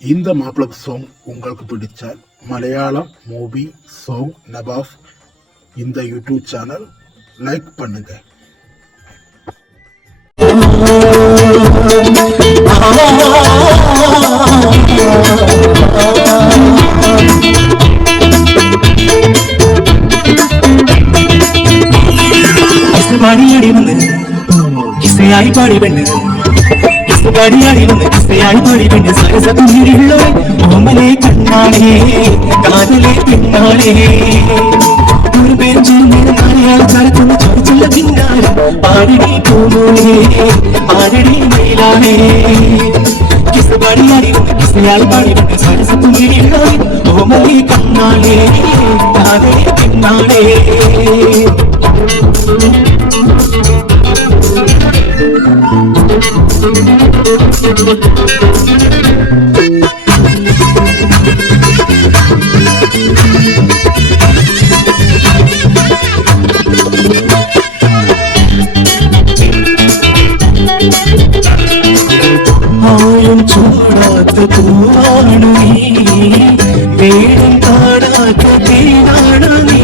இந்த மாப்பிள சாங் உங்களுக்கு பிடிச்சால் மலையாளம் மூவி சாங் நபாஃப் இந்த யூடியூப் சேனல் லைக் பண்ணுங்க. പാടിയാടി വന്ന് കിസയായി പാടി പെണ്ണ് പാടിയാടി വന്ന് കിസയായി പാടി പെണ്ണ് സരസത്തുള്ളിലുള്ള ഓമലെ കണ്ണാളേ കാതലെ പെണ്ണാളേ ഒരു പേരും ചേർന്ന് നാളിയാൾ ചരക്കുന്ന ചോദിച്ചുള്ള പിന്നാലെ പാടടി പൂമോളേ പാടടി മയിലാളേ കിസ പാടിയാടി വന്ന് കിസയായി പാടി പെണ്ണ് സരസത്തുള്ളിലുള്ള ഓമലെ കണ്ണാളേ കാതലെ പെണ്ണാളേ ആരും ചൂടാത്ത പൂവാണു നീ വേണം കാടാത്ത തേനാണു നീ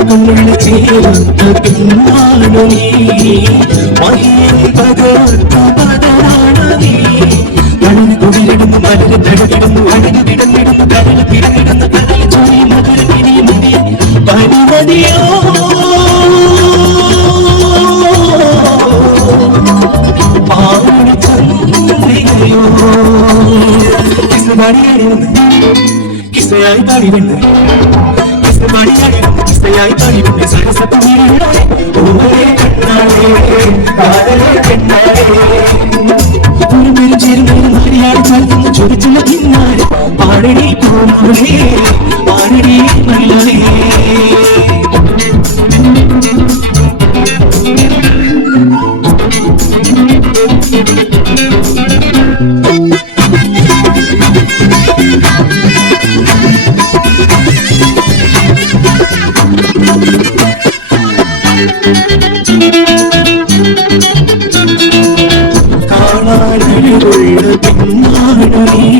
കണ്ണുള്ള ചേരുന്ന പിന്നാണു നീ മഹിയൻ പകർത്ത പദനാണു നീ കടല് കുടിലിടുന്നു മലര് തടകിടുന്നു അഴക് വിടന്നിടുന്നു കടല് പിടന്നിടുന്നു കടല് ചൊരി മധുര പിരി മതിയ പനിമതിയോ പാടി ചന്ദ്രികയോ കിസയായി പാടി പെണ്ണ് കിസയായി പാടി പെണ്ണ് സരസത്തുള്ളിലൂടെ ഓമലെ കണ്ണാളേ കാതലെ പെണ്ണാളേ ഒരു പേരും ചേരുന്ന നാരിയാട് ചാർത്തുന്ന ചൊരിച്ചുള്ള പിന്നാലെ പാടടി പൂമോളേ പാടടി മയിലാളേ കാണാനുള്ള പിന്നാണു നീ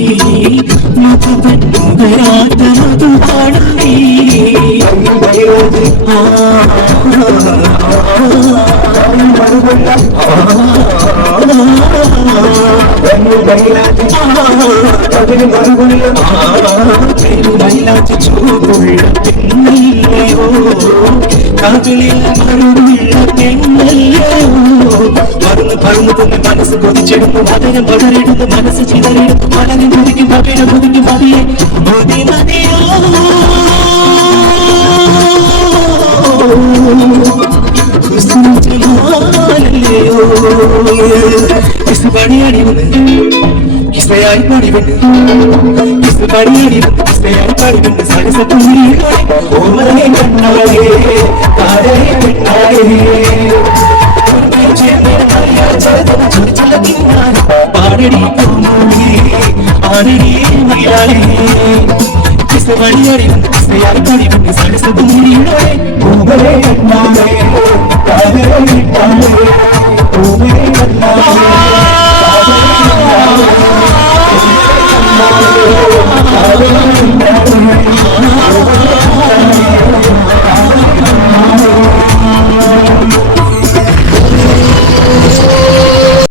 മധുപന്നുകരാത്ത മധുവാണു നീ മൈലാറ്റി ചൂടുള്ള പെണ്ണല്ലയോ കാതിലിൽ മറുള്ള പെണ്ണല്ലയോ പറന്ന് പറന്ന് പൊന്ന് മനസ്സ് കൊതിച്ചെടുക്കും മകരം പടരെടുത്ത് മനസ്സ് ചിതറിടും മലരും കുതിക്കും മകരം കുതിക്കും മതിയെ മതി മതിയോ കിസയായി പാടി പെണ്ണ് കിസയായി പാടി പെണ്ണ് സരസത്തുള്ളിലൂടെ ഓമലെ കണ്ണാളേ കാതലെ പെണ്ണാളേ പാടടി പൂമോളേ പാടടി മയിലാളേ കിസയായി പാടി പെണ്ണ് സരസത്തുള്ളിലൂടെ ഓമലെ കണ്ണാളേ കാതലെ പെണ്ണാളേ ഓമലെ കണ്ണാളേ